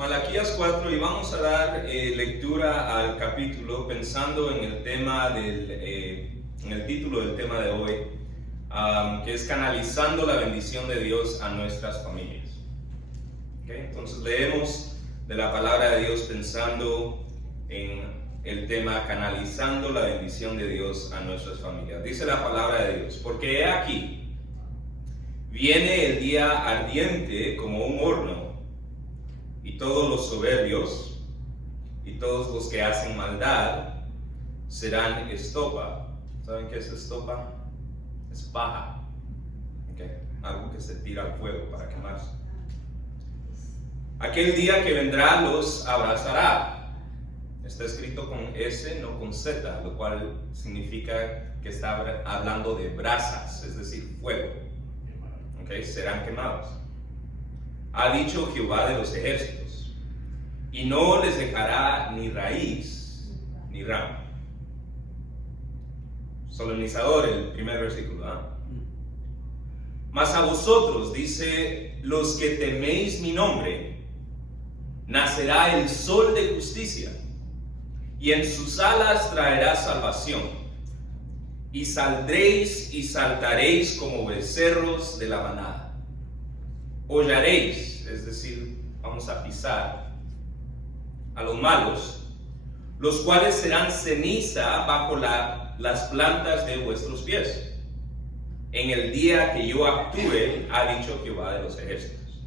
Malaquías 4 y vamos a dar lectura al capítulo pensando en el tema en el título del tema de hoy, que es canalizando la bendición de Dios a nuestras familias. ¿Okay? Entonces leemos de la palabra de Dios pensando en el tema canalizando la bendición de Dios a nuestras familias. Dice la palabra de Dios: porque he aquí, viene el día ardiente como un horno, y todos los soberbios y todos los que hacen maldad serán estopa. ¿Saben qué es estopa? Es paja. Okay. Algo que se tira al fuego para quemarse. Aquel día que vendrá los abrazará. Está escrito con S, no con Z, lo cual significa que está hablando de brasas, es decir, fuego. Okay. Serán quemados. Ha dicho Jehová de los ejércitos, y no les dejará ni raíz ni rama. Solemnizador, el primer versículo. Mas a vosotros, dice, los que teméis mi nombre, nacerá el sol de justicia, y en sus alas traerá salvación, y saldréis y saltaréis como becerros de la manada. Hollaréis, es decir, vamos a pisar a los malos, los cuales serán ceniza bajo las plantas de vuestros pies, en el día que yo actúe, ha dicho Jehová de los ejércitos.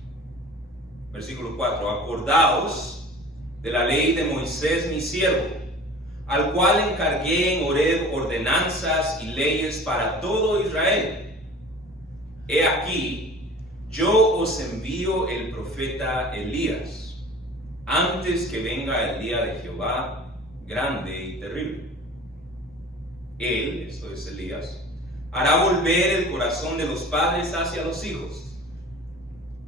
Versículo 4: acordaos de la ley de Moisés mi siervo, al cual encargué en Horeb ordenanzas y leyes para todo Israel. He aquí, yo os envío el profeta Elías, antes que venga el día de Jehová, grande y terrible. Él, esto es Elías, hará volver el corazón de los padres hacia los hijos.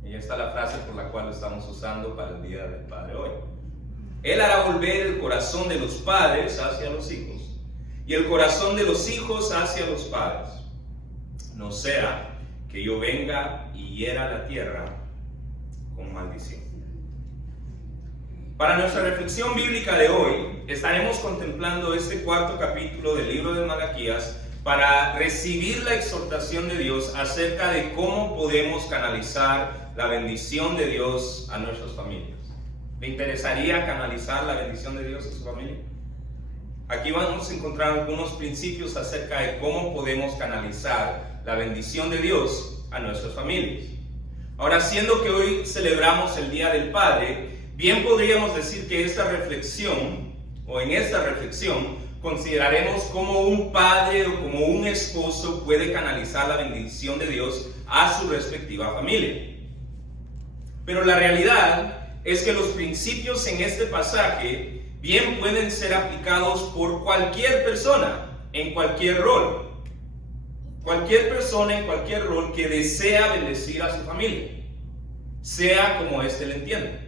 Y esta es la frase por la cual lo estamos usando para el Día del Padre hoy. Él hará volver el corazón de los padres hacia los hijos, y el corazón de los hijos hacia los padres. No sea que yo venga y hiera la tierra con maldición. Para nuestra reflexión bíblica de hoy, estaremos contemplando este cuarto capítulo del libro de Malaquías para recibir la exhortación de Dios acerca de cómo podemos canalizar la bendición de Dios a nuestras familias. ¿Le interesaría canalizar la bendición de Dios a su familia? Aquí vamos a encontrar algunos principios acerca de cómo podemos canalizar la bendición de Dios a nuestras familias. Ahora, siendo que hoy celebramos el Día del Padre, bien podríamos decir que esta reflexión, o en esta reflexión, consideraremos cómo un padre o como un esposo puede canalizar la bendición de Dios a su respectiva familia. Pero la realidad es que los principios en este pasaje bien pueden ser aplicados por cualquier persona, en cualquier rol. Cualquier persona en cualquier rol que desea bendecir a su familia, sea como éste le entienda.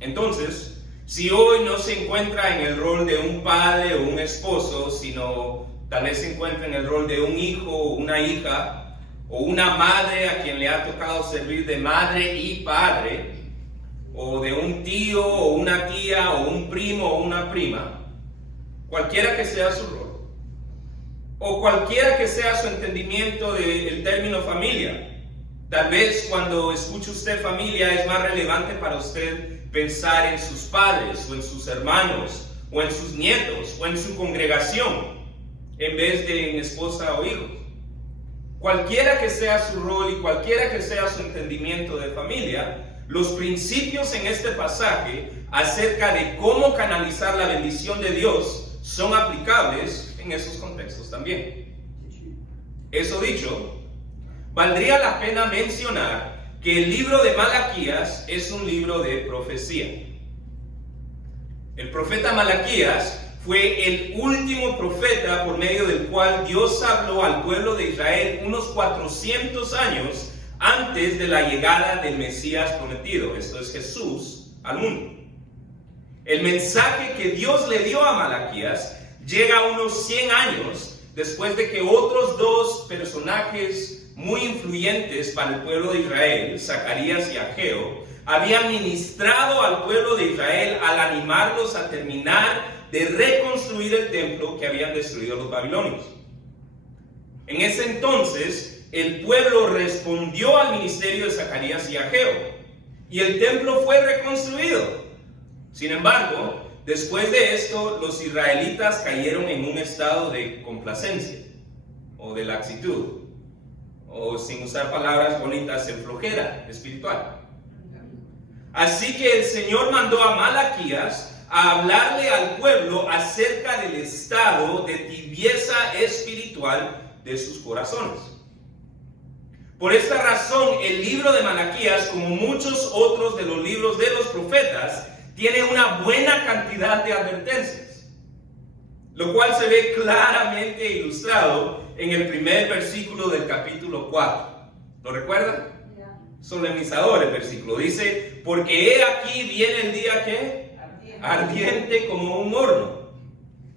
Entonces, si hoy no se encuentra en el rol de un padre o un esposo, sino tal vez se encuentra en el rol de un hijo o una hija, o una madre a quien le ha tocado servir de madre y padre, o de un tío o una tía, o un primo o una prima, cualquiera que sea su rol, o cualquiera que sea su entendimiento del término familia. Tal vez cuando escuche usted familia es más relevante para usted pensar en sus padres, o en sus hermanos, o en sus nietos, o en su congregación, en vez de en esposa o hijos. Cualquiera que sea su rol y cualquiera que sea su entendimiento de familia, los principios en este pasaje acerca de cómo canalizar la bendición de Dios son aplicables en esos contextos también. Eso dicho, valdría la pena mencionar que el libro de Malaquías es un libro de profecía. El profeta Malaquías fue el último profeta por medio del cual Dios habló al pueblo de Israel unos 400 años antes de la llegada del Mesías prometido, esto es Jesús, al mundo. El mensaje que Dios le dio a Malaquías llega unos 100 años después de que otros dos personajes muy influyentes para el pueblo de Israel, Zacarías y Ageo, había ministrado al pueblo de Israel al animarlos a terminar de reconstruir el templo que habían destruido los babilonios. En ese entonces, el pueblo respondió al ministerio de Zacarías y Ageo, y el templo fue reconstruido. Sin embargo, después de esto, los israelitas cayeron en un estado de complacencia, o de laxitud, o sin usar palabras bonitas, en flojera espiritual. Así que el Señor mandó a Malaquías a hablarle al pueblo acerca del estado de tibieza espiritual de sus corazones. Por esta razón, el libro de Malaquías, como muchos otros de los libros de los profetas, tiene una buena cantidad de advertencias, lo cual se ve claramente ilustrado en el primer versículo del capítulo 4. ¿Lo recuerdan? Solemnizador el versículo. Dice, porque he aquí viene el día que ardiente como un horno,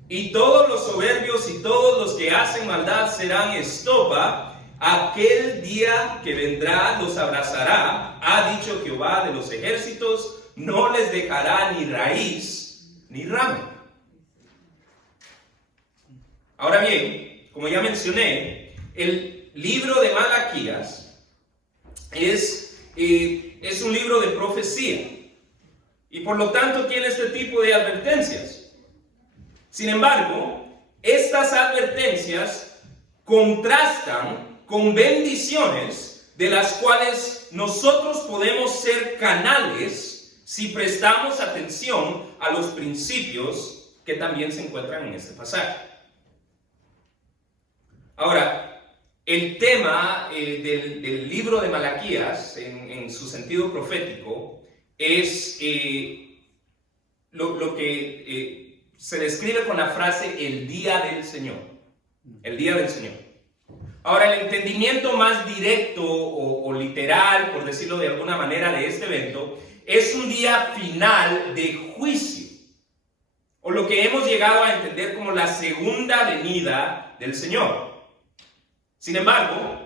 y todos los soberbios y todos los que hacen maldad serán estopa. Aquel día que vendrá los abrazará, ha dicho Jehová de los ejércitos, no les dejará ni raíz ni rama. Ahora bien, como ya mencioné, el libro de Malaquías es un libro de profecía, y por lo tanto tiene este tipo de advertencias. Sin embargo, estas advertencias contrastan con bendiciones de las cuales nosotros podemos ser canales si prestamos atención a los principios que también se encuentran en este pasaje. Que el tema del libro de Malaquías, en su sentido profético, es lo que se describe con la frase el día del Señor. El día del Señor. Ahora, el entendimiento más directo o literal, por decirlo de alguna manera, de este evento, es un día final de juicio, o lo que hemos llegado a entender como la segunda venida del Señor. Sin embargo,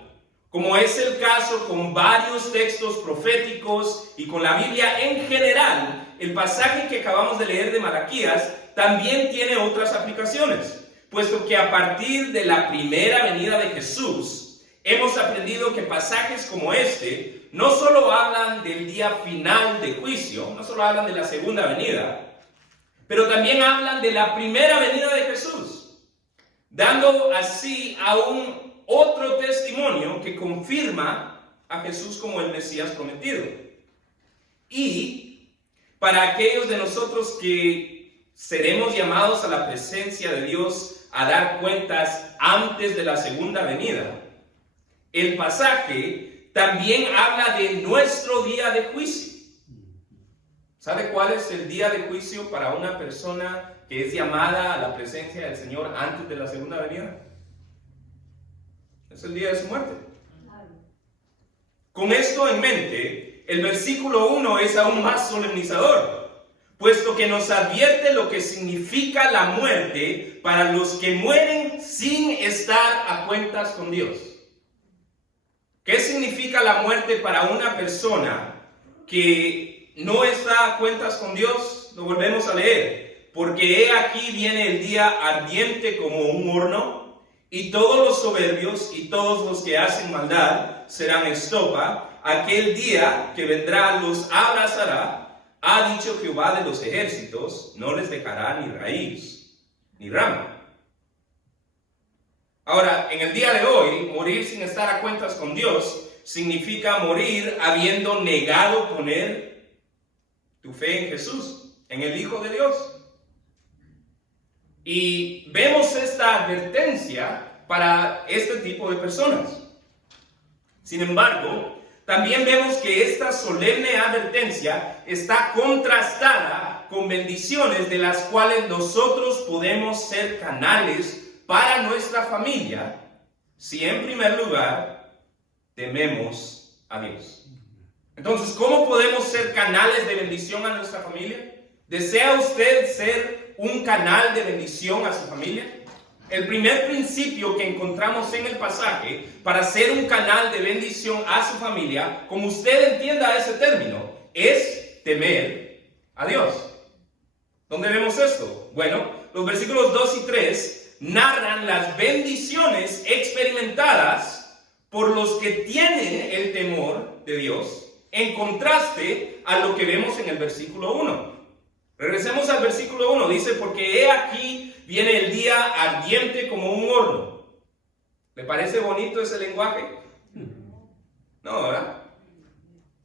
como es el caso con varios textos proféticos y con la Biblia en general, el pasaje que acabamos de leer de Malaquías también tiene otras aplicaciones, puesto que a partir de la primera venida de Jesús, hemos aprendido que pasajes como este no solo hablan del día final de juicio, no solo hablan de la segunda venida, pero también hablan de la primera venida de Jesús, dando así aún otro testimonio que confirma a Jesús como el Mesías prometido. Y para aquellos de nosotros que seremos llamados a la presencia de Dios a dar cuentas antes de la segunda venida, el pasaje también habla de nuestro día de juicio. ¿Sabe cuál es el día de juicio para una persona que es llamada a la presencia del Señor antes de la segunda venida? Es el día de su muerte. Con esto en mente, el versículo 1 es aún más solemnizador, puesto que nos advierte lo que significa la muerte para los que mueren sin estar a cuentas con Dios. ¿Qué significa la muerte para una persona que no está a cuentas con Dios? Lo volvemos a leer. Porque he aquí viene el día ardiente como un horno, y todos los soberbios y todos los que hacen maldad serán estopa. Aquel día que vendrá los abrazará, ha dicho Jehová de los ejércitos, no les dejará ni raíz ni rama. Ahora, en el día de hoy, morir sin estar a cuentas con Dios significa morir habiendo negado poner tu fe en Jesús, en el Hijo de Dios. Y vemos esta advertencia para este tipo de personas. Sin embargo, también vemos que esta solemne advertencia está contrastada con bendiciones de las cuales nosotros podemos ser canales para nuestra familia, si en primer lugar tememos a Dios. Entonces, ¿cómo podemos ser canales de bendición a nuestra familia? ¿Desea usted ser un canal de bendición a su familia? El primer principio que encontramos en el pasaje para ser un canal de bendición a su familia, como usted entienda ese término, es temer a Dios. ¿Dónde vemos esto? Bueno, los versículos 2 y 3 narran las bendiciones experimentadas por los que tienen el temor de Dios, en contraste a lo que vemos en el versículo 1. Regresemos al versículo 1, dice, porque he aquí viene el día ardiente como un horno. ¿Le parece bonito ese lenguaje? No, ¿verdad?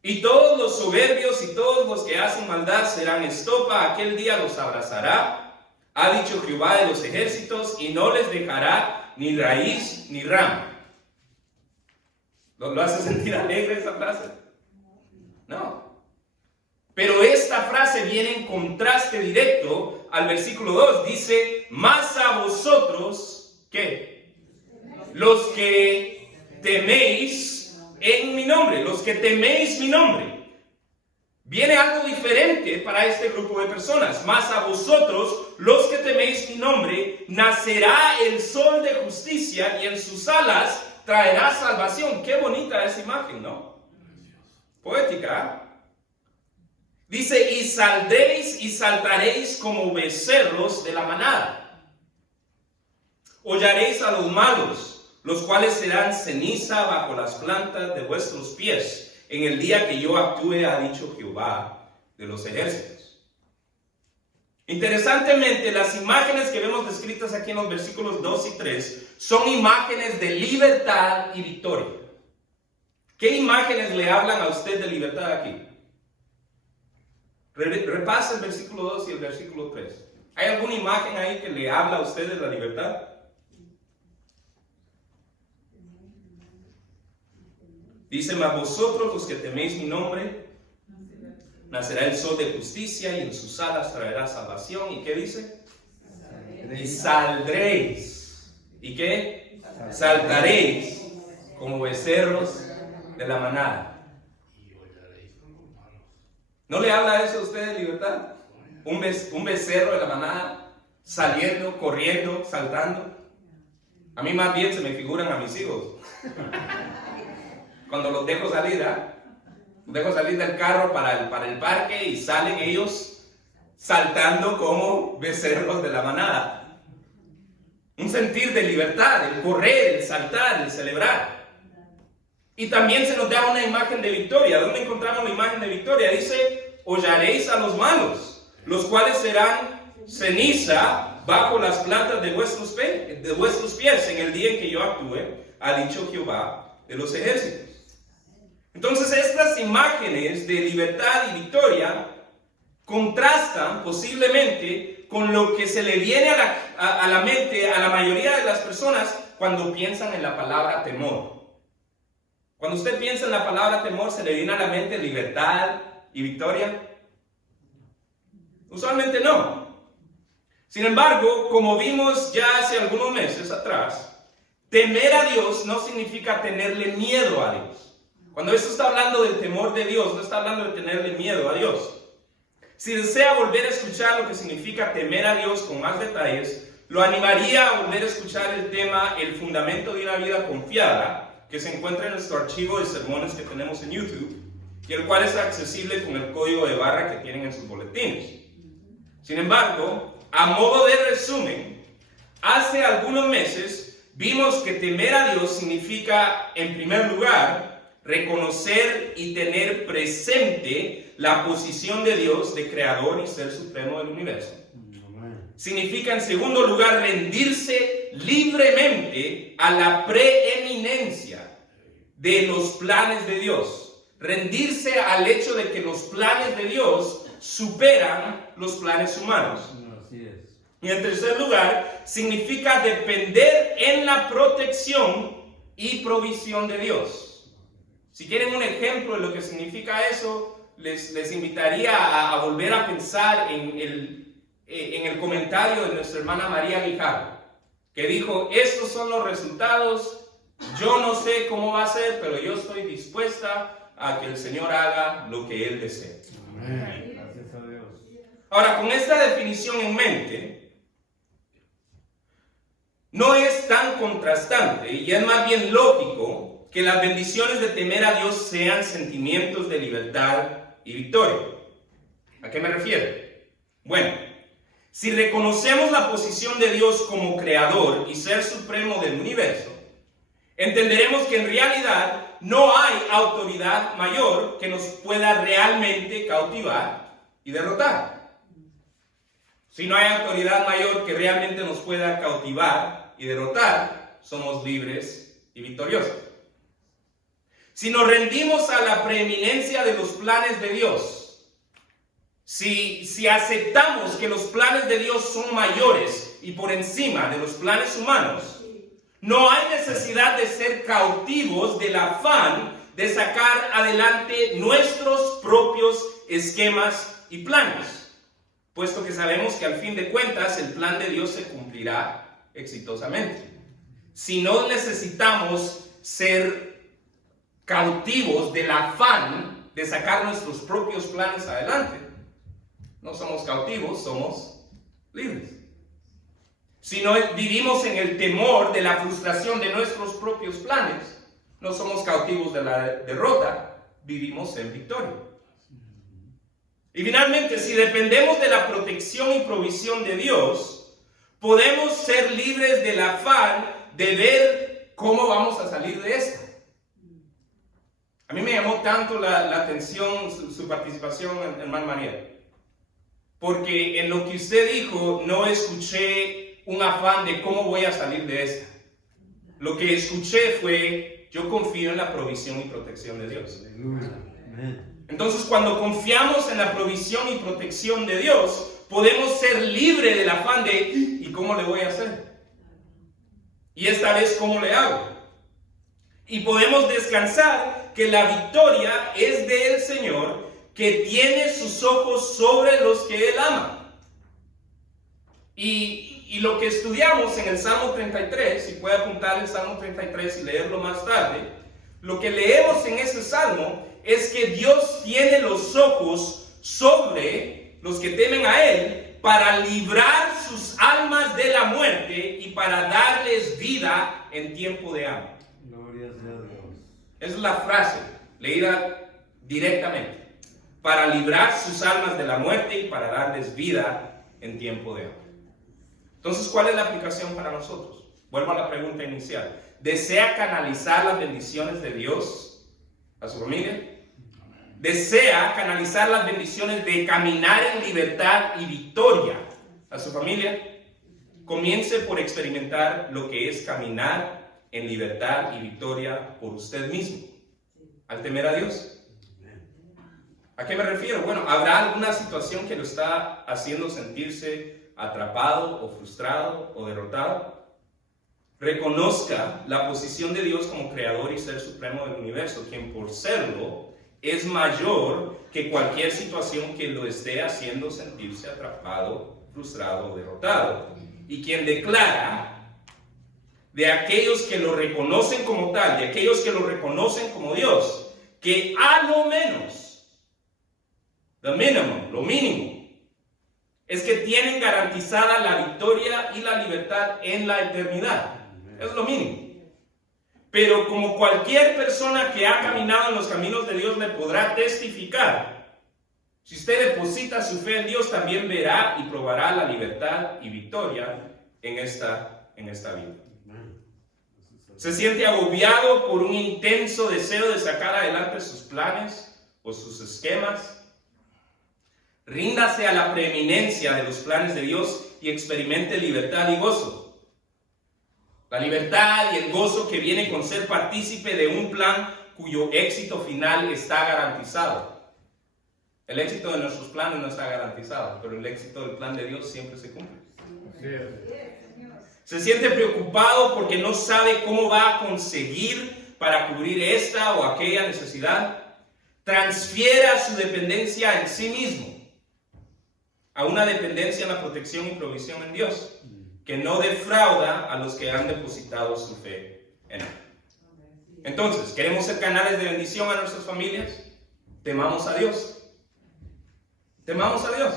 Y todos los soberbios y todos los que hacen maldad serán estopa, aquel día los abrazará, ha dicho Jehová de los ejércitos, y no les dejará ni raíz ni rama. ¿Lo hace sentir alegre esa frase? No. Pero esta frase viene en contraste directo al versículo 2. Dice, mas a vosotros, ¿qué? Los que teméis en mi nombre, los que teméis mi nombre. Viene algo diferente para este grupo de personas. Mas a vosotros, los que teméis mi nombre, nacerá el sol de justicia y en sus alas traerá salvación. Qué bonita esa imagen, ¿no? Poética, ¿eh? Dice, y saldréis y saltaréis como becerros de la manada. Hollaréis a los malos, los cuales serán ceniza bajo las plantas de vuestros pies, en el día que yo actúe, ha dicho Jehová de los ejércitos. Interesantemente, las imágenes que vemos descritas aquí en los versículos 2 y 3 son imágenes de libertad y victoria. ¿Qué imágenes le hablan a usted de libertad aquí? Repasa el versículo 2 y el versículo 3. ¿Hay alguna imagen ahí que le habla a usted de la libertad? Dice, mas vosotros los que teméis mi nombre, nacerá el sol de justicia y en sus alas traerá salvación. ¿Y qué dice? Y saldréis. ¿Y qué? Saltaréis como becerros de la manada. ¿No le habla eso a usted de libertad? Un becerro de la manada, saliendo, corriendo, saltando. A mí más bien se me figuran a mis hijos. Cuando los dejo salir, los dejo salir del carro para el parque y salen ellos saltando como becerros de la manada. Un sentir de libertad, el correr, el saltar, el celebrar. Y también se nos da una imagen de victoria. ¿Dónde encontramos la imagen de victoria? Dice, hollaréis a los malos, los cuales serán ceniza bajo las plantas de vuestros pies en el día en que yo actúe, ha dicho Jehová de los ejércitos. Entonces estas imágenes de libertad y victoria contrastan posiblemente con lo que se le viene a la mente a la mayoría de las personas cuando piensan en la palabra temor. Cuando usted piensa en la palabra temor, ¿se le viene a la mente libertad y victoria? Usualmente no. Sin embargo, como vimos ya hace algunos meses atrás, temer a Dios no significa tenerle miedo a Dios. Cuando esto está hablando del temor de Dios, no está hablando de tenerle miedo a Dios. Si desea volver a escuchar lo que significa temer a Dios con más detalles, lo animaría a volver a escuchar el tema El fundamento de una vida confiada, que se encuentra en nuestro archivo de sermones que tenemos en YouTube, y el cual es accesible con el código de barra que tienen en sus boletines. Sin embargo, a modo de resumen, hace algunos meses vimos que temer a Dios significa, en primer lugar, reconocer y tener presente la posición de Dios de creador y ser supremo del universo. Significa, en segundo lugar, rendirse libremente a la preeminencia de los planes de Dios. Rendirse al hecho de que los planes de Dios superan los planes humanos. Así es. Y en tercer lugar, significa depender en la protección y provisión de Dios. Si quieren un ejemplo de lo que significa eso, les invitaría a volver a pensar en el comentario de nuestra hermana María Guijarro, que dijo, estos son los resultados, yo no sé cómo va a ser, pero yo estoy dispuesta a que el Señor haga lo que Él desee. Amén. Gracias a Dios. Ahora, con esta definición en mente, no es tan contrastante y es más bien lógico que las bendiciones de temer a Dios sean sentimientos de libertad y victoria. ¿A qué me refiero? Bueno, si reconocemos la posición de Dios como creador y ser supremo del universo, entenderemos que en realidad no hay autoridad mayor que nos pueda realmente cautivar y derrotar. Si no hay autoridad mayor que realmente nos pueda cautivar y derrotar, somos libres y victoriosos. Si nos rendimos a la preeminencia de los planes de Dios, si aceptamos que los planes de Dios son mayores y por encima de los planes humanos, no hay necesidad de ser cautivos del afán de sacar adelante nuestros propios esquemas y planes, puesto que sabemos que al fin de cuentas el plan de Dios se cumplirá exitosamente. Si no necesitamos ser cautivos del afán de sacar nuestros propios planes adelante, no somos cautivos, somos libres. Si no vivimos en el temor de la frustración de nuestros propios planes, no somos cautivos de la derrota, vivimos en victoria. Y finalmente, si dependemos de la protección y provisión de Dios, podemos ser libres del afán de ver cómo vamos a salir de esta. A mí me llamó tanto la atención su participación en Hermana María, porque en lo que usted dijo no escuché un afán de cómo voy a salir de esta. Lo que escuché fue, yo confío en la provisión y protección de Dios. Entonces, cuando confiamos en la provisión y protección de Dios, podemos ser libres del afán de, ¿y cómo le voy a hacer? Y esta vez, ¿cómo le hago? Y podemos descansar que la victoria es del Señor, que tiene sus ojos sobre los que Él ama. Y lo que estudiamos en el Salmo 33, si puede apuntar el Salmo 33 y leerlo más tarde, lo que leemos en ese Salmo es que Dios tiene los ojos sobre los que temen a Él para librar sus almas de la muerte y para darles vida en tiempo de hambre. Gloria sea a Dios. Esa es la frase leída directamente. Para librar sus almas de la muerte y para darles vida en tiempo de hambre. Entonces, ¿cuál es la aplicación para nosotros? Vuelvo a la pregunta inicial. ¿Desea canalizar las bendiciones de Dios a su familia? ¿Desea canalizar las bendiciones de caminar en libertad y victoria a su familia? Comience por experimentar lo que es caminar en libertad y victoria por usted mismo, al temer a Dios. ¿A qué me refiero? Bueno, ¿habrá alguna situación que lo está haciendo sentirse atrapado o frustrado o derrotado? Reconozca la posición de Dios como creador y ser supremo del universo, quien por serlo es mayor que cualquier situación que lo esté haciendo sentirse atrapado, frustrado o derrotado. Y quien declara de aquellos que lo reconocen como tal, de aquellos que lo reconocen como Dios, que a lo menos, the minimum, lo mínimo, es que tienen garantizada la victoria y la libertad en la eternidad. Es lo mínimo. Pero como cualquier persona que ha caminado en los caminos de Dios le podrá testificar, si usted deposita su fe en Dios, también verá y probará la libertad y victoria en esta vida. ¿Se siente agobiado por un intenso deseo de sacar adelante sus planes o sus esquemas? Ríndase a la preeminencia de los planes de Dios y experimente libertad y gozo. La libertad y el gozo que viene con ser partícipe de un plan cuyo éxito final está garantizado. El éxito de nuestros planes no está garantizado, pero el éxito del plan de Dios siempre se cumple. Se siente preocupado porque no sabe cómo va a conseguir para cubrir esta o aquella necesidad. Transfiera su dependencia en sí mismo a una dependencia en la protección y provisión en Dios, que no defrauda a los que han depositado su fe en Él. Entonces, ¿queremos ser canales de bendición a nuestras familias? Temamos a Dios. Temamos a Dios.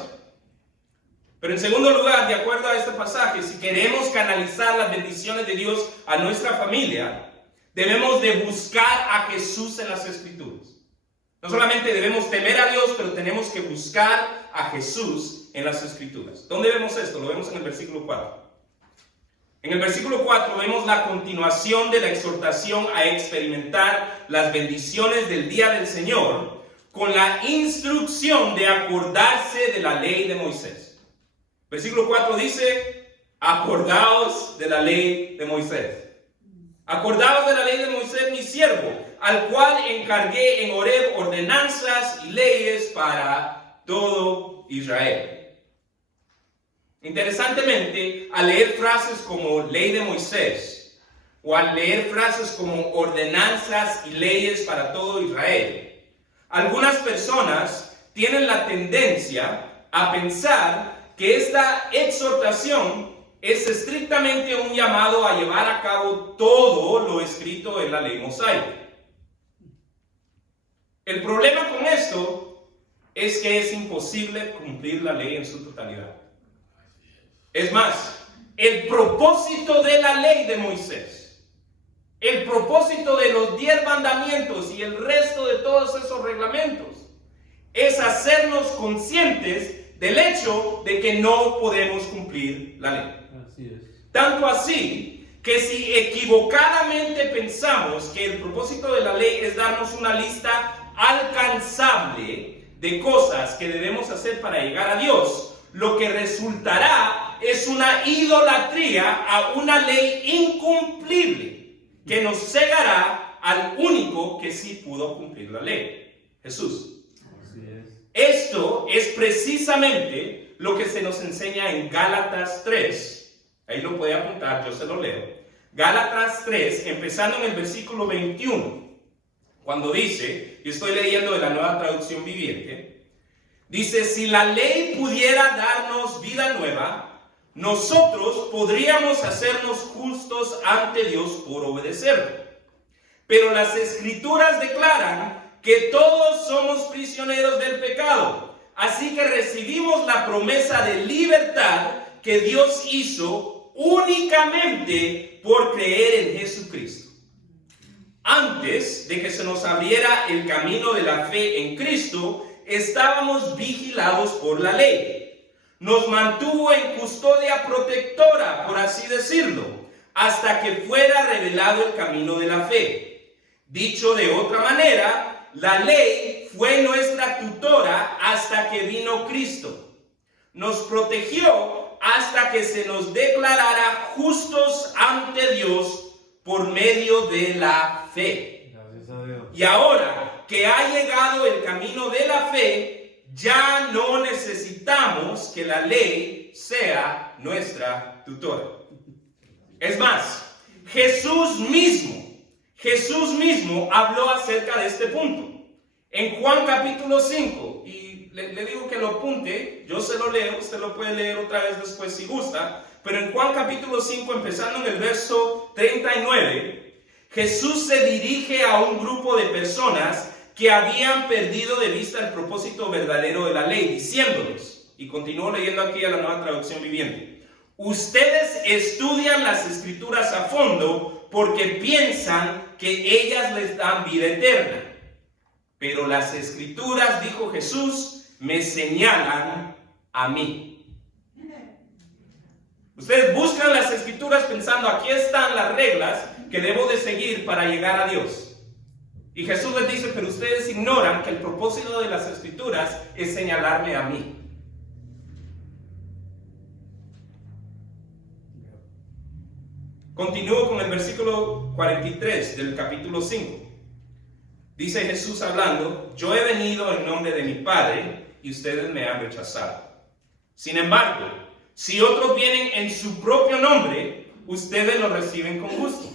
Pero en segundo lugar, de acuerdo a este pasaje, si queremos canalizar las bendiciones de Dios a nuestra familia, debemos de buscar a Jesús en las Escrituras. No solamente debemos temer a Dios, pero tenemos que buscar a Jesús en las Escrituras. ¿Dónde vemos esto? Lo vemos en el versículo 4. En el versículo 4 vemos la continuación de la exhortación a experimentar las bendiciones del día del Señor con la instrucción de acordarse de la ley de Moisés. Versículo 4 dice, acordaos de la ley de Moisés. Acordaos de la ley de Moisés, mi siervo, al cual encargué en Horeb ordenanzas y leyes para todo Israel. Interesantemente, al leer frases como ley de Moisés, o al leer frases como ordenanzas y leyes para todo Israel, algunas personas tienen la tendencia a pensar que esta exhortación es estrictamente un llamado a llevar a cabo todo lo escrito en la ley mosaica. El problema con esto es que es imposible cumplir la ley en su totalidad. Es más, el propósito de la ley de Moisés, el propósito de los 10 mandamientos y el resto de todos esos reglamentos es hacernos conscientes del hecho de que no podemos cumplir la ley. Así es. Tanto así que si equivocadamente pensamos que el propósito de la ley es darnos una lista alcanzable de cosas que debemos hacer para llegar a Dios, lo que resultará es una idolatría a una ley incumplible que nos cegará al único que sí pudo cumplir la ley, Jesús. Así es. Esto es precisamente lo que se nos enseña en Gálatas 3. Ahí lo puede apuntar, yo se lo leo. Gálatas 3, empezando en el versículo 21, cuando dice, y estoy leyendo de la Nueva Traducción Viviente, dice, si la ley pudiera darnos vida nueva, nosotros podríamos hacernos justos ante Dios por obedecerlo. Pero las Escrituras declaran que todos somos prisioneros del pecado. Así que recibimos la promesa de libertad que Dios hizo únicamente por creer en Jesucristo. Antes de que se nos abriera el camino de la fe en Cristo, estábamos vigilados por la ley. Nos mantuvo en custodia protectora, por así decirlo, hasta que fuera revelado el camino de la fe. Dicho de otra manera, la ley fue nuestra tutora hasta que vino Cristo. Nos protegió hasta que se nos declarara justos ante Dios por medio de la fe. Gracias a Dios. Y ahora que ha llegado el camino de la fe, ya no necesitamos que la ley sea nuestra tutora. Es más, Jesús mismo habló acerca de este punto. En Juan capítulo 5, y le digo que lo apunte, yo se lo leo, usted lo puede leer otra vez después si gusta, pero en Juan capítulo 5, empezando en el verso 39, Jesús se dirige a un grupo de personas que habían perdido de vista el propósito verdadero de la ley, diciéndoles, y continúo leyendo aquí a la Nueva Traducción Viviente, ustedes estudian las Escrituras a fondo porque piensan que ellas les dan vida eterna. Pero las Escrituras, dijo Jesús, me señalan a mí. Ustedes buscan las Escrituras pensando, aquí están las reglas que debo de seguir para llegar a Dios. Y Jesús les dice, pero ustedes ignoran que el propósito de las Escrituras es señalarme a mí. Continúo con el versículo 43 del capítulo 5. Dice Jesús hablando, yo he venido en nombre de mi Padre y ustedes me han rechazado. Sin embargo, si otros vienen en su propio nombre, ustedes lo reciben con gusto.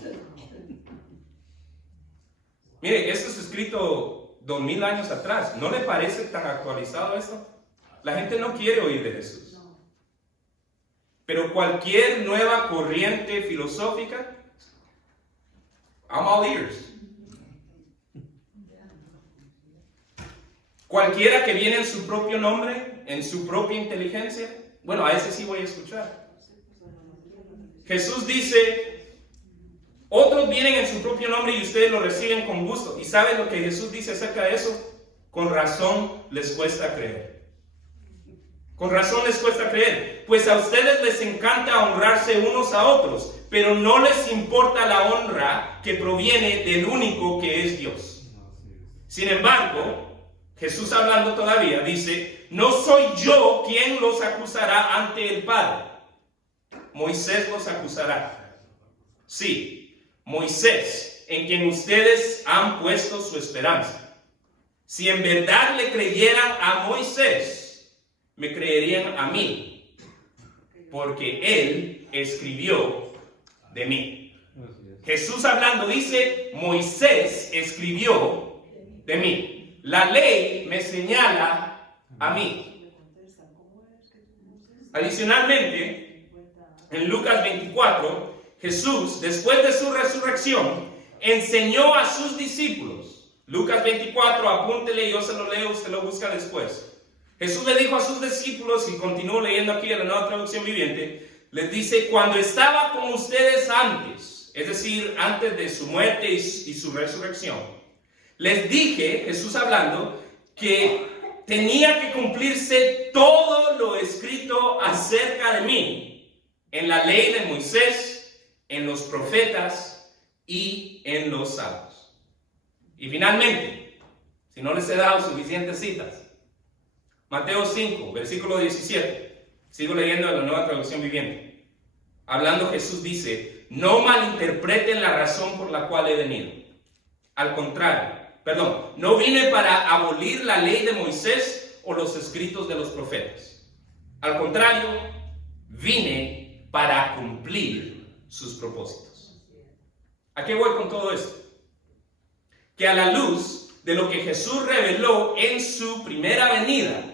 Mire, esto es escrito 2000 años atrás. ¿No le parece tan actualizado esto? La gente no quiere oír de Jesús. Pero cualquier nueva corriente filosófica, I'm all ears. Cualquiera que viene en su propio nombre, en su propia inteligencia, bueno, a ese sí voy a escuchar. Jesús dice, otros vienen en su propio nombre y ustedes lo reciben con gusto. ¿Y saben lo que Jesús dice acerca de eso? Con razón les cuesta creer. Con razón les cuesta creer, pues a ustedes les encanta honrarse unos a otros, pero no les importa la honra que proviene del único que es Dios. Sin embargo, Jesús hablando todavía dice, no soy yo quien los acusará ante el Padre. Moisés los acusará. Sí, Moisés, en quien ustedes han puesto su esperanza. Si en verdad le creyeran a Moisés, me creerían a mí, porque él escribió de mí. Jesús hablando dice, Moisés escribió de mí. La ley me señala a mí. Adicionalmente, en Lucas 24, Jesús, después de su resurrección, enseñó a sus discípulos. Lucas 24, apúntele, yo se lo leo, usted lo busca después. Jesús le dijo a sus discípulos, y continúo leyendo aquí en la Nueva Traducción Viviente, les dice, cuando estaba con ustedes antes, es decir, antes de su muerte y su resurrección, les dije, Jesús hablando, que tenía que cumplirse todo lo escrito acerca de mí, en la ley de Moisés, en los profetas y en los salmos. Y finalmente, si no les he dado suficientes citas, Mateo 5, versículo 17. Sigo leyendo en la Nueva Traducción Viviente. Hablando Jesús dice, no malinterpreten la razón por la cual he venido. Al contrario, no vine para abolir la ley de Moisés o los escritos de los profetas. Al contrario, vine para cumplir sus propósitos. ¿A qué voy con todo esto? Que a la luz de lo que Jesús reveló en su primera venida,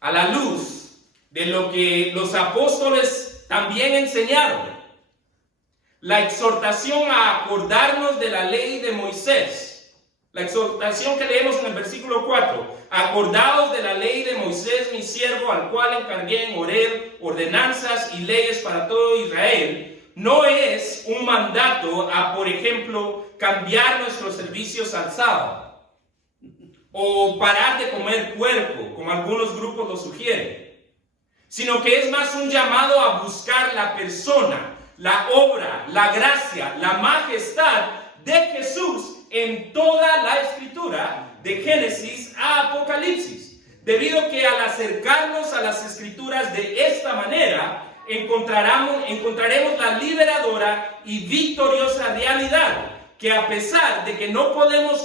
a la luz de lo que los apóstoles también enseñaron, la exhortación a acordarnos de la ley de Moisés, la exhortación que leemos en el versículo 4, acordaos de la ley de Moisés mi siervo, al cual encargué en Horeb ordenanzas y leyes para todo Israel, no es un mandato a, por ejemplo, cambiar nuestros servicios al sábado, o parar de comer puerco, como algunos grupos lo sugieren, sino que es más un llamado a buscar la persona, la obra, la gracia, la majestad de Jesús en toda la Escritura, de Génesis a Apocalipsis, debido que al acercarnos a las Escrituras de esta manera, encontraremos la liberadora y victoriosa realidad, que a pesar de que no podemos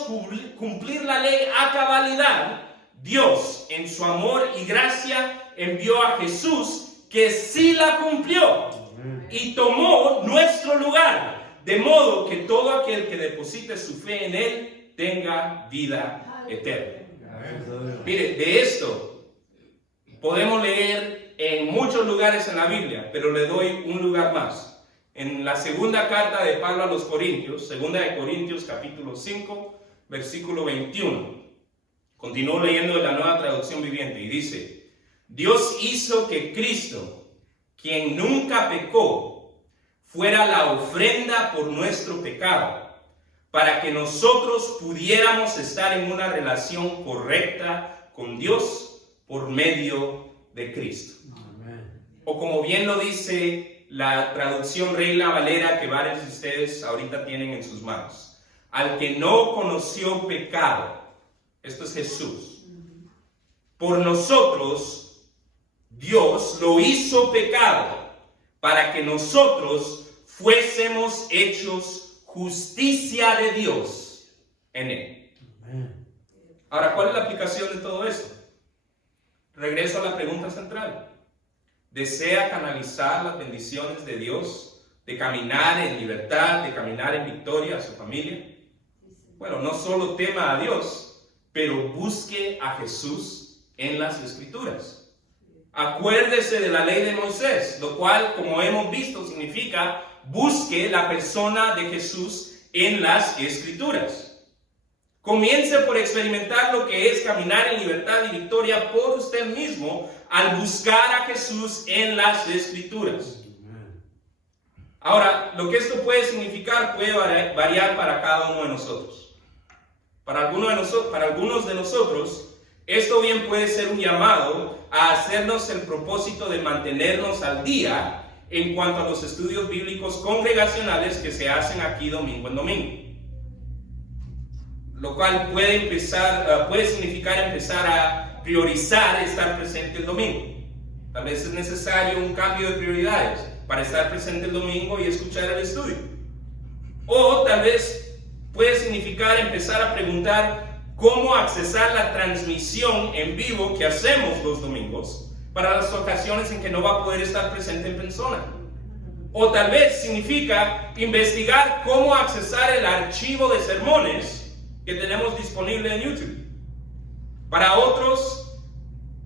cumplir la ley a cabalidad, Dios en su amor y gracia envió a Jesús que sí la cumplió y tomó nuestro lugar, de modo que todo aquel que deposite su fe en él tenga vida eterna. Mire, de esto podemos leer en muchos lugares en la Biblia, pero le doy un lugar más. En la segunda carta de Pablo a los Corintios, segunda de Corintios capítulo 5, versículo 21. Continúo leyendo de la Nueva Traducción Viviente y dice, Dios hizo que Cristo, quien nunca pecó, fuera la ofrenda por nuestro pecado, para que nosotros pudiéramos estar en una relación correcta con Dios por medio de Cristo. Amén. O como bien lo dice la traducción Reina Valera que varios de ustedes ahorita tienen en sus manos. Al que no conoció pecado, esto es Jesús, por nosotros Dios lo hizo pecado para que nosotros fuésemos hechos justicia de Dios en él. Ahora, ¿cuál es la aplicación de todo esto? Regreso a la pregunta central. ¿Desea canalizar las bendiciones de Dios, de caminar en libertad, de caminar en victoria a su familia? Bueno, no solo tema a Dios, pero busque a Jesús en las Escrituras. Acuérdese de la ley de Moisés, lo cual, como hemos visto, significa busque la persona de Jesús en las Escrituras. Comience por experimentar lo que es caminar en libertad y victoria por usted mismo al buscar a Jesús en las Escrituras. Ahora, lo que esto puede significar puede variar para cada uno de nosotros. Para algunos de nosotros, esto bien puede ser un llamado a hacernos el propósito de mantenernos al día en cuanto a los estudios bíblicos congregacionales que se hacen aquí domingo en domingo. Lo cual puede significar empezar a priorizar estar presente el domingo. Tal vez es necesario un cambio de prioridades para estar presente el domingo y escuchar el estudio. O tal vez puede significar empezar a preguntar cómo accesar la transmisión en vivo que hacemos los domingos para las ocasiones en que no va a poder estar presente en persona. O tal vez significa investigar cómo accesar el archivo de sermones que tenemos disponible en YouTube. Para otros,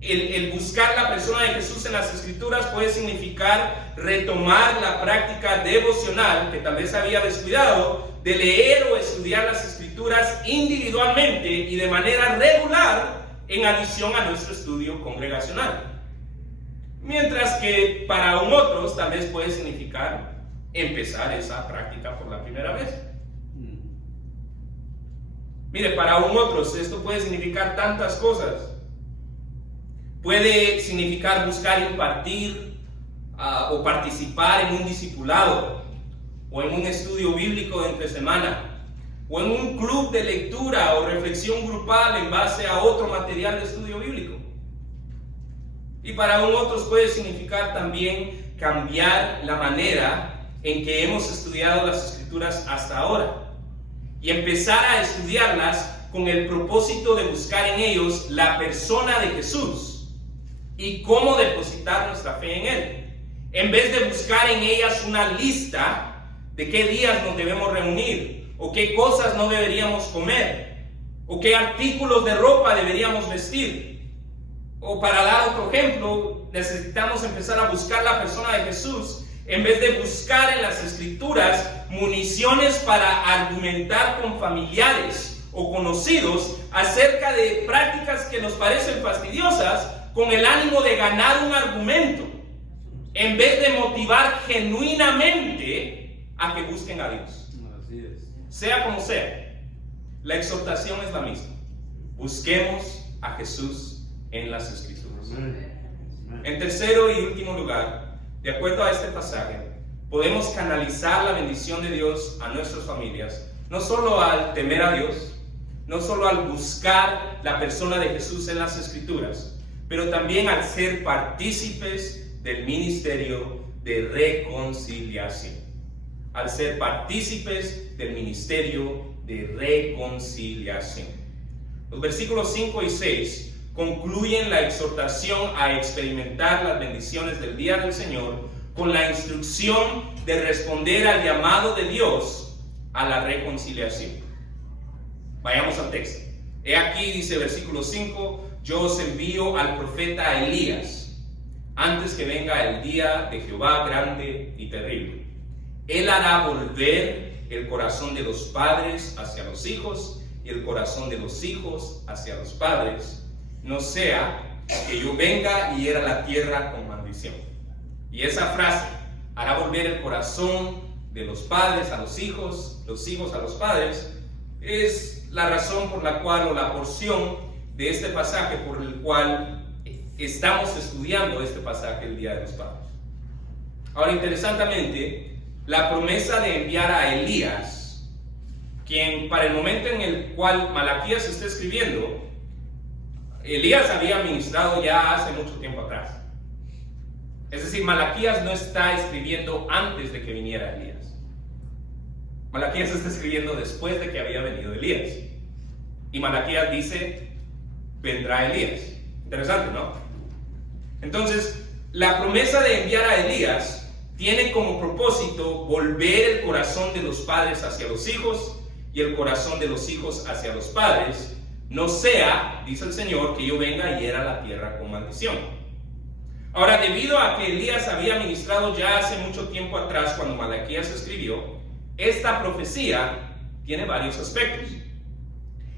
el buscar la persona de Jesús en las Escrituras puede significar retomar la práctica devocional que tal vez había descuidado, de leer o estudiar las Escrituras individualmente y de manera regular en adición a nuestro estudio congregacional. Mientras que para aún otros tal vez puede significar empezar esa práctica por la primera vez. Mire, para aún otros esto puede significar tantas cosas. Puede significar buscar impartir o participar en un discipulado, o en un estudio bíblico de entre semana, o en un club de lectura o reflexión grupal en base a otro material de estudio bíblico. Y para aún otros puede significar también cambiar la manera en que hemos estudiado las Escrituras hasta ahora y empezar a estudiarlas con el propósito de buscar en ellos la persona de Jesús y cómo depositar nuestra fe en Él, en vez de buscar en ellas una lista de qué días nos debemos reunir, o qué cosas no deberíamos comer, o qué artículos de ropa deberíamos vestir. O para dar otro ejemplo, necesitamos empezar a buscar la persona de Jesús en vez de buscar en las Escrituras municiones para argumentar con familiares o conocidos acerca de prácticas que nos parecen fastidiosas con el ánimo de ganar un argumento, en vez de motivar genuinamente a que busquen a Dios. Así es. Sea como sea, la exhortación es la misma. Busquemos a Jesús en las Escrituras. En tercero y último lugar, de acuerdo a este pasaje, podemos canalizar la bendición de Dios a nuestras familias, no solo al temer a Dios, no solo al buscar la persona de Jesús en las Escrituras, pero también al ser partícipes del ministerio de reconciliación. Al ser partícipes del ministerio de reconciliación. Los versículos 5 y 6 concluyen la exhortación a experimentar las bendiciones del día del Señor con la instrucción de responder al llamado de Dios a la reconciliación. Vayamos al texto. He aquí, dice versículo 5, yo os envío al profeta Elías, antes que venga el día de Jehová grande y terrible. Él hará volver el corazón de los padres hacia los hijos y el corazón de los hijos hacia los padres, no sea que yo venga y hiera la tierra con maldición. Y esa frase, hará volver el corazón de los padres a los hijos a los padres, es la razón por la cual, o la porción de este pasaje por el cual estamos estudiando este pasaje el Día de los Padres. Ahora, interesantemente, la promesa de enviar a Elías, quien para el momento en el cual Malaquías está escribiendo, Elías había ministrado ya hace mucho tiempo atrás. Es decir, Malaquías no está escribiendo antes de que viniera Elías. Malaquías está escribiendo después de que había venido Elías. Y Malaquías dice, vendrá Elías. Interesante, ¿no? Entonces, la promesa de enviar a Elías tiene como propósito volver el corazón de los padres hacia los hijos y el corazón de los hijos hacia los padres, no sea, dice el Señor, que yo venga y hiera la tierra con maldición. Ahora, debido a que Elías había ministrado ya hace mucho tiempo atrás cuando Malaquías escribió, esta profecía tiene varios aspectos.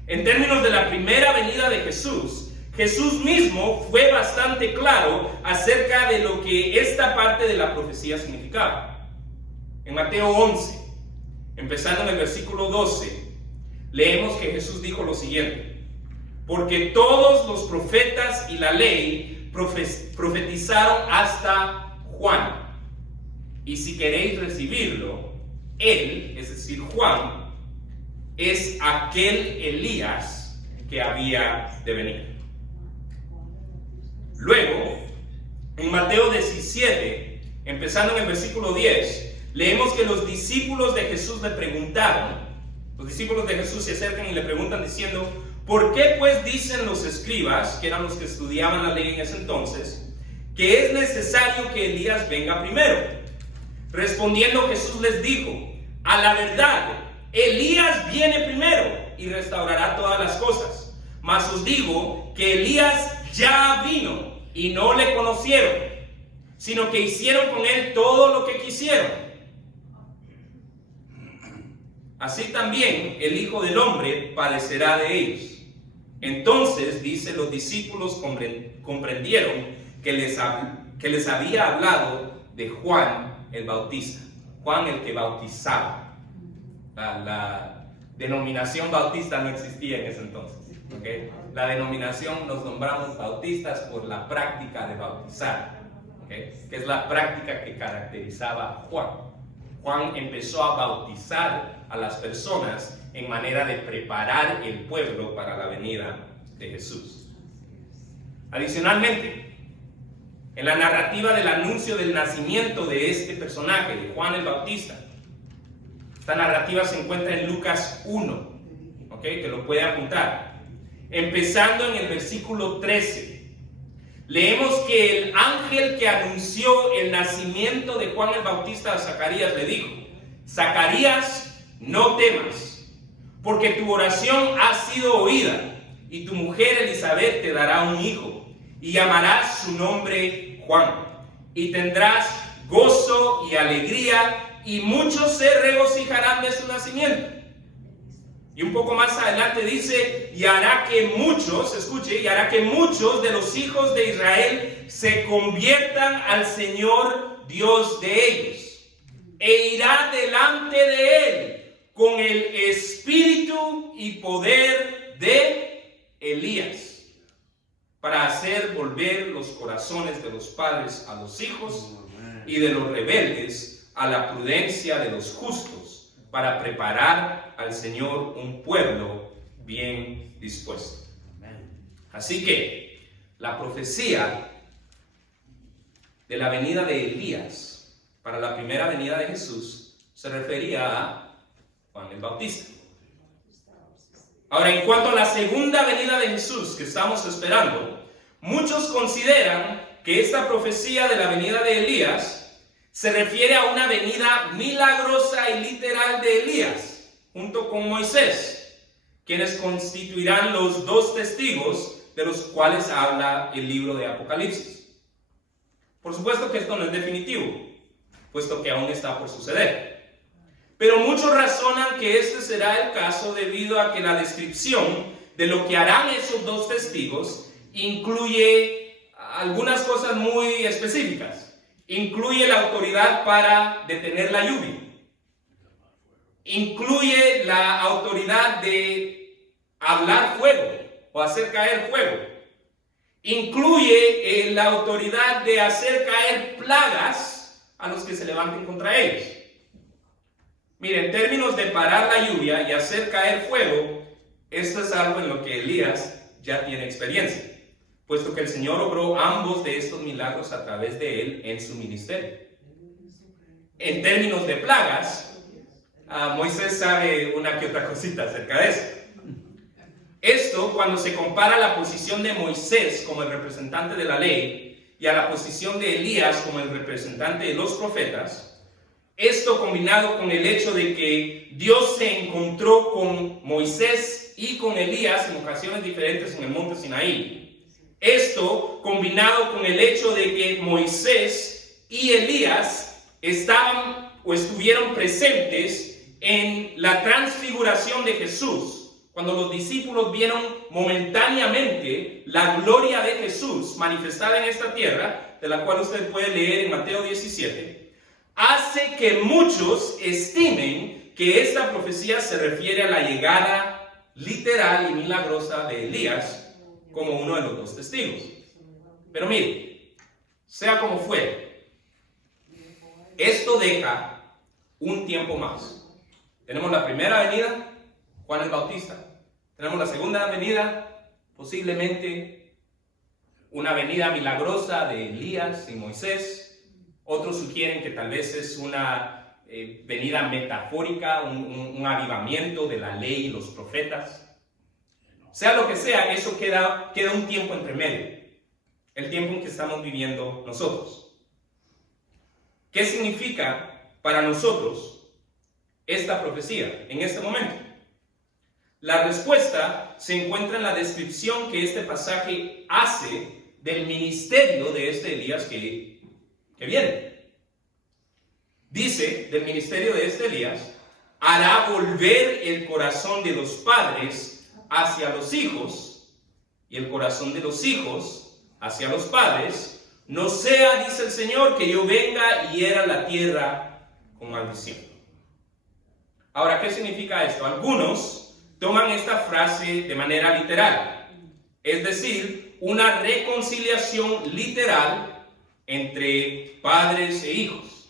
En términos de la primera venida de Jesús, Jesús mismo fue bastante claro acerca de lo que esta parte de la profecía significaba. En Mateo 11, empezando en el versículo 12, leemos que Jesús dijo lo siguiente: porque todos los profetas y la ley profetizaron hasta Juan. Y si queréis recibirlo, él, es decir, Juan, es aquel Elías que había de venir. Luego, en Mateo 17, empezando en el versículo 10, leemos que los discípulos de Jesús le preguntaron, los discípulos de Jesús se acercan y le preguntan diciendo: ¿por qué pues dicen los escribas, que eran los que estudiaban la ley en ese entonces, que es necesario que Elías venga primero? Respondiendo Jesús les dijo: a la verdad, Elías viene primero y restaurará todas las cosas. Mas os digo que Elías ya vino y no le conocieron, sino que hicieron con él todo lo que quisieron. Así también el Hijo del Hombre padecerá de ellos. Entonces, dice, los discípulos comprendieron que les había hablado de Juan el Bautista. Juan el que bautizaba. La denominación bautista no existía en ese entonces. ¿Okay? La denominación, nos nombramos bautistas por la práctica de bautizar, ¿okay? Que es la práctica que caracterizaba a Juan. Juan empezó a bautizar a las personas en manera de preparar el pueblo para la venida de Jesús. Adicionalmente, en la narrativa del anuncio del nacimiento de este personaje, de Juan el Bautista, esta narrativa se encuentra en Lucas 1, ¿okay? Que lo puede apuntar. Empezando en el versículo 13, leemos que el ángel que anunció el nacimiento de Juan el Bautista a Zacarías le dijo: Zacarías, no temas, porque tu oración ha sido oída, y tu mujer Elizabeth te dará un hijo, y llamarás su nombre Juan, y tendrás gozo y alegría, y muchos se regocijarán de su nacimiento. Y un poco más adelante dice: y hará que muchos, escuche, y hará que muchos de los hijos de Israel se conviertan al Señor Dios de ellos, e irá delante de él con el espíritu y poder de Elías, para hacer volver los corazones de los padres a los hijos y de los rebeldes a la prudencia de los justos, para preparar al Señor un pueblo bien dispuesto. Así que la profecía de la venida de Elías para la primera venida de Jesús se refería a Juan el Bautista. Ahora, en cuanto a la segunda venida de Jesús que estamos esperando, muchos consideran que esta profecía de la venida de Elías se refiere a una venida milagrosa y literal de Elías, junto con Moisés, quienes constituirán los dos testigos de los cuales habla el libro de Apocalipsis. Por supuesto que esto no es definitivo, puesto que aún está por suceder. Pero muchos razonan que este será el caso debido a que la descripción de lo que harán esos dos testigos incluye algunas cosas muy específicas. Incluye la autoridad para detener la lluvia. Incluye la autoridad de hablar fuego o hacer caer fuego. Incluye la autoridad de hacer caer plagas a los que se levanten contra ellos. Mire, en términos de parar la lluvia y hacer caer fuego, esto es algo en lo que Elías ya tiene experiencia, puesto que el Señor obró ambos de estos milagros a través de él en su ministerio. En términos de plagas, Moisés sabe una que otra cosita acerca de eso. Esto, cuando se compara la posición de Moisés como el representante de la ley y a la posición de Elías como el representante de los profetas, esto combinado con el hecho de que Dios se encontró con Moisés y con Elías en ocasiones diferentes en el monte Sinaí. Esto combinado con el hecho de que Moisés y Elías estaban o estuvieron presentes en la transfiguración de Jesús, cuando los discípulos vieron momentáneamente la gloria de Jesús manifestada en esta tierra, de la cual usted puede leer en Mateo 17, hace que muchos estimen que esta profecía se refiere a la llegada literal y milagrosa de Elías como uno de los dos testigos. Pero mire, sea como fuere, esto deja un tiempo más. Tenemos la primera venida, Juan el Bautista. Tenemos la segunda venida, posiblemente una venida milagrosa de Elías y Moisés. Otros sugieren que tal vez es una venida metafórica, un avivamiento de la ley y los profetas. Sea lo que sea, eso queda un tiempo entre medio. El tiempo en que estamos viviendo nosotros. ¿Qué significa para nosotros esta profecía en este momento? La respuesta se encuentra en la descripción que este pasaje hace del ministerio de este Elías que viene. Dice del ministerio de este Elías: hará volver el corazón de los padres hacia los hijos y el corazón de los hijos hacia los padres, no sea, dice el Señor, que yo venga y hiera la tierra con maldición. Ahora, ¿qué significa esto? Algunos toman esta frase de manera literal, es decir, una reconciliación literal entre padres e hijos.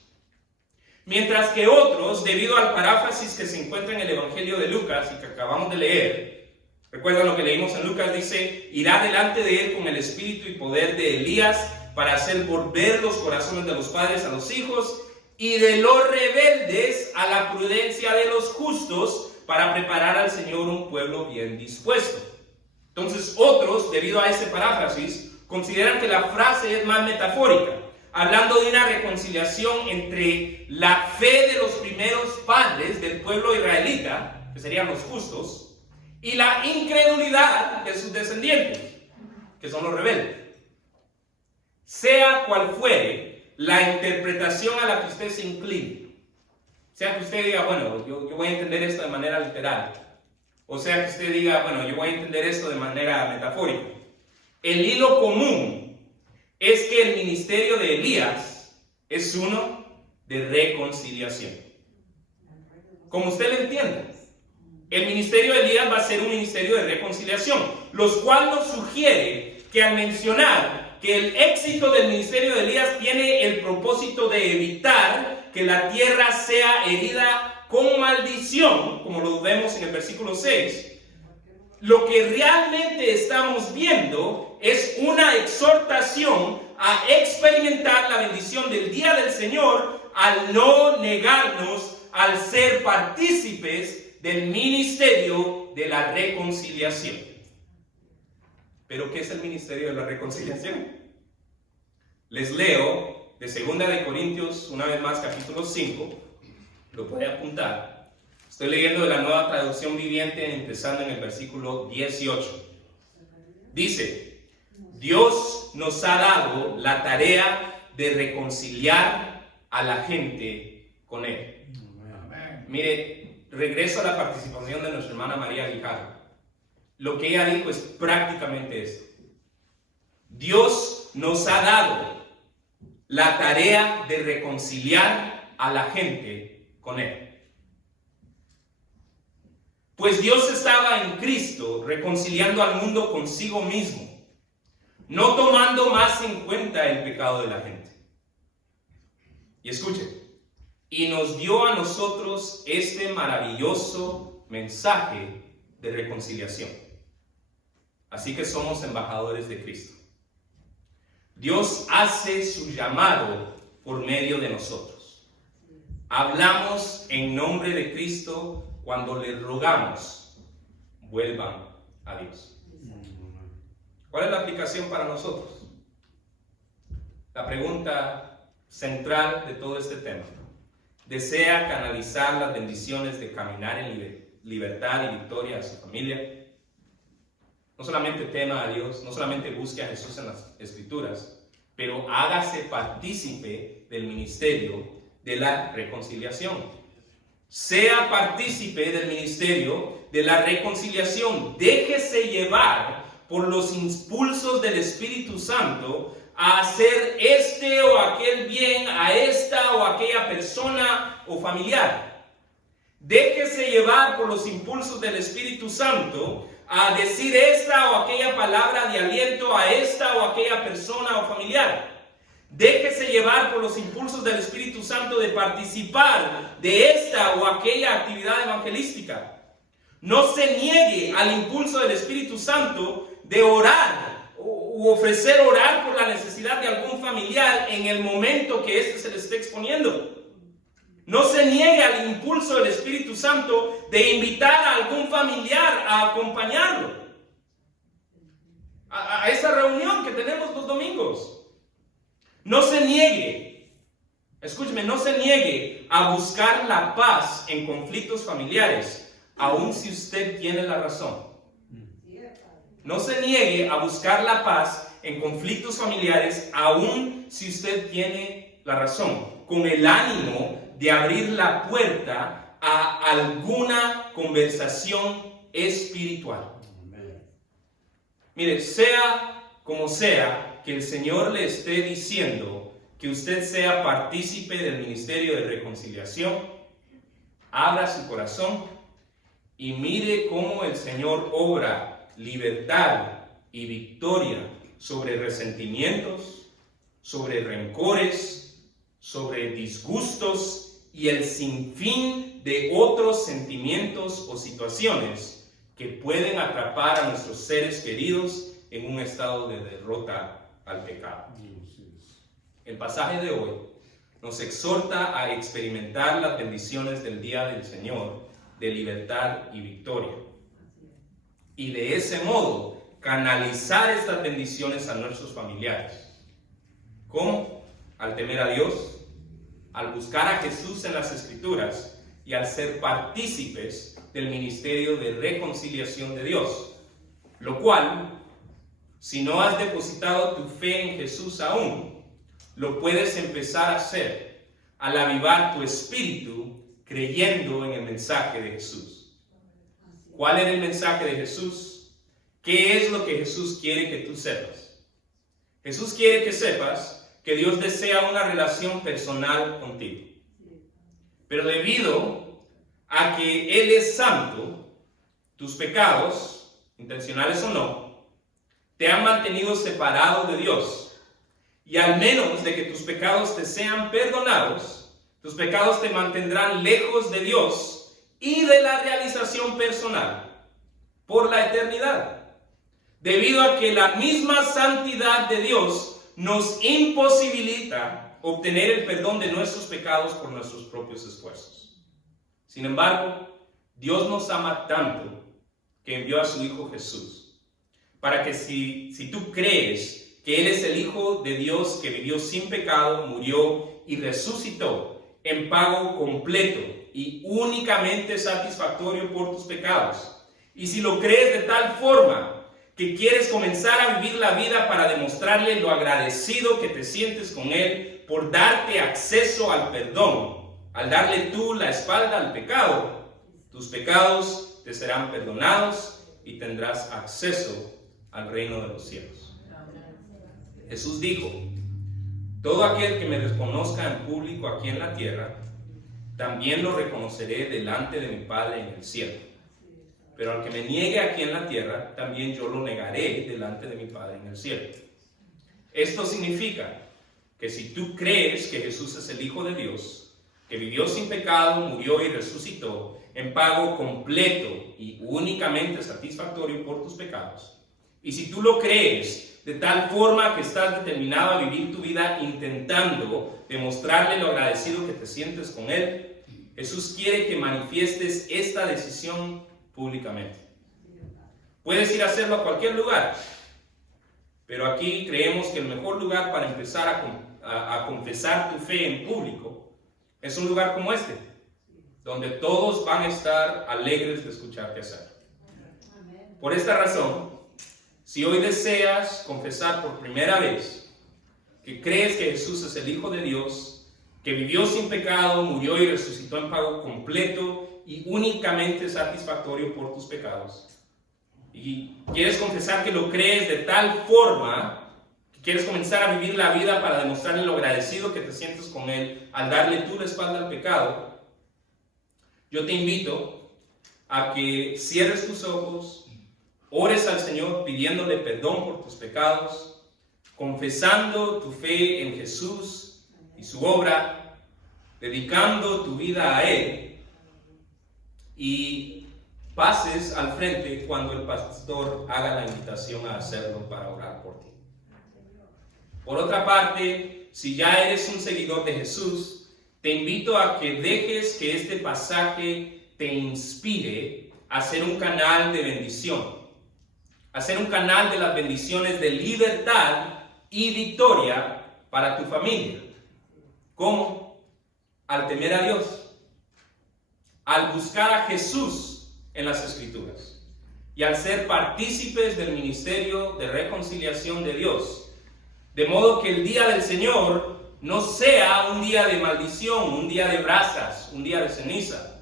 Mientras que otros, debido al paráfrasis que se encuentra en el Evangelio de Lucas y que acabamos de leer, recuerdan lo que leímos en Lucas, dice: irá delante de él con el espíritu y poder de Elías para hacer volver los corazones de los padres a los hijos y de los rebeldes a la prudencia de los justos, para preparar al Señor un pueblo bien dispuesto. Entonces otros, debido a ese paráfrasis, consideran que la frase es más metafórica, hablando de una reconciliación entre la fe de los primeros padres del pueblo israelita, que serían los justos, y la incredulidad de sus descendientes, que son los rebeldes. Sea cual fuere la interpretación a la que usted se incline, sea que usted diga, bueno, yo voy a entender esto de manera literal, o sea que usted diga, bueno, yo voy a entender esto de manera metafórica, el hilo común es que el ministerio de Elías es uno de reconciliación. Como usted lo entienda, el ministerio de Elías va a ser un ministerio de reconciliación, lo cual nos sugiere que al mencionar que el éxito del ministerio de Elías tiene el propósito de evitar que la tierra sea herida con maldición, como lo vemos en el versículo 6, lo que realmente estamos viendo es una exhortación a experimentar la bendición del día del Señor al no negarnos al ser partícipes del ministerio de la reconciliación. ¿Pero qué es el ministerio de la reconciliación? Les leo de 2 de Corintios, una vez más, capítulo 5, lo puede apuntar. Estoy leyendo de la Nueva Traducción Viviente, empezando en el versículo 18. Dice: Dios nos ha dado la tarea de reconciliar a la gente con Él. Amén. Mire, regreso a la participación de nuestra hermana María Guijarro. Lo que ella dijo es prácticamente esto. Dios nos ha dado la tarea de reconciliar a la gente con Él. Pues Dios estaba en Cristo reconciliando al mundo consigo mismo, no tomando más en cuenta el pecado de la gente. Y escuchen, y nos dio a nosotros este maravilloso mensaje de reconciliación. Así que somos embajadores de Cristo. Dios hace su llamado por medio de nosotros. Hablamos en nombre de Cristo cuando le rogamos: vuelvan a Dios. ¿Cuál es la aplicación para nosotros? La pregunta central de todo este tema. ¿Desea canalizar las bendiciones de caminar en libertad y victoria a su familia? No solamente tema a Dios, no solamente busque a Jesús en las Escrituras, pero hágase partícipe del ministerio de la reconciliación. Sea partícipe del ministerio de la reconciliación. Déjese llevar por los impulsos del Espíritu Santo a hacer este o aquel bien a esta o aquella persona o familiar. Déjese llevar por los impulsos del Espíritu Santo a decir esta o aquella palabra de aliento a esta o aquella persona o familiar. Déjese llevar por los impulsos del Espíritu Santo de participar de esta o aquella actividad evangelística. No se niegue al impulso del Espíritu Santo de orar u ofrecer orar por la necesidad de algún familiar en el momento que éste se le esté exponiendo. No se niegue al impulso del Espíritu Santo de invitar a algún familiar a acompañarlo a esa reunión que tenemos los domingos. No se niegue, escúcheme, no se niegue a buscar la paz en conflictos familiares, aun si usted tiene la razón. No se niegue a buscar la paz en conflictos familiares, aun si usted tiene la razón, con el ánimo de abrir la puerta a alguna conversación espiritual. Mire, sea como sea que el Señor le esté diciendo que usted sea partícipe del ministerio de reconciliación, abra su corazón y mire cómo el Señor obra libertad y victoria sobre resentimientos, sobre rencores, sobre disgustos y el sinfín de otros sentimientos o situaciones que pueden atrapar a nuestros seres queridos en un estado de derrota al pecado. El pasaje de hoy nos exhorta a experimentar las bendiciones del día del Señor de libertad y victoria. Y de ese modo canalizar estas bendiciones a nuestros familiares. ¿Cómo? Al temer a Dios, al buscar a Jesús en las Escrituras y al ser partícipes del ministerio de reconciliación de Dios. Lo cual, si no has depositado tu fe en Jesús aún, lo puedes empezar a hacer al avivar tu espíritu creyendo en el mensaje de Jesús. ¿Cuál era el mensaje de Jesús? ¿Qué es lo que Jesús quiere que tú sepas? Jesús quiere que sepas que Dios desea una relación personal contigo. Pero debido a que Él es santo, tus pecados, intencionales o no, te han mantenido separado de Dios. Y al menos de que tus pecados te sean perdonados, tus pecados te mantendrán lejos de Dios y de la realización personal por la eternidad. Debido a que la misma santidad de Dios nos imposibilita obtener el perdón de nuestros pecados por nuestros propios esfuerzos. Sin embargo, Dios nos ama tanto que envió a su Hijo Jesús para que si tú crees que Él es el Hijo de Dios que vivió sin pecado, murió y resucitó en pago completo y únicamente satisfactorio por tus pecados, y si lo crees de tal forma que quieres comenzar a vivir la vida para demostrarle lo agradecido que te sientes con Él por darte acceso al perdón, al darle tú la espalda al pecado, tus pecados te serán perdonados y tendrás acceso al reino de los cielos. Jesús dijo: todo aquel que me reconozca en público aquí en la tierra, también lo reconoceré delante de mi Padre en el cielo. Pero al que me niegue aquí en la tierra, también yo lo negaré delante de mi Padre en el cielo. Esto significa que si tú crees que Jesús es el Hijo de Dios, que vivió sin pecado, murió y resucitó en pago completo y únicamente satisfactorio por tus pecados, y si tú lo crees de tal forma que estás determinado a vivir tu vida intentando demostrarle lo agradecido que te sientes con Él, Jesús quiere que manifiestes esta decisión públicamente. Puedes ir a hacerlo a cualquier lugar, pero aquí creemos que el mejor lugar para empezar a confesar tu fe en público es un lugar como este, donde todos van a estar alegres de escucharte hacerlo. Por esta razón, si hoy deseas confesar por primera vez que crees que Jesús es el Hijo de Dios, que vivió sin pecado, murió y resucitó en pago completo y únicamente satisfactorio por tus pecados, y quieres confesar que lo crees de tal forma que quieres comenzar a vivir la vida para demostrarle lo agradecido que te sientes con Él al darle tú la espalda al pecado, yo te invito a que cierres tus ojos, ores al Señor pidiéndole perdón por tus pecados, confesando tu fe en Jesús y su obra, dedicando tu vida a Él, y pases al frente cuando el pastor haga la invitación a hacerlo para orar por ti. Por otra parte, si ya eres un seguidor de Jesús, te invito a que dejes que este pasaje te inspire a ser un canal de bendición, a ser un canal de las bendiciones de libertad y victoria para tu familia. ¿Cómo? Al temer a Dios, al buscar a Jesús en las Escrituras y al ser partícipes del ministerio de reconciliación de Dios. De modo que el día del Señor no sea un día de maldición, un día de brasas, un día de ceniza,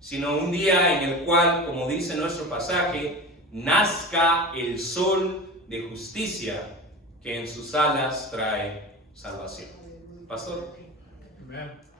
sino un día en el cual, como dice nuestro pasaje, nazca el sol de justicia que en sus alas trae salvación. Pastor. Amen.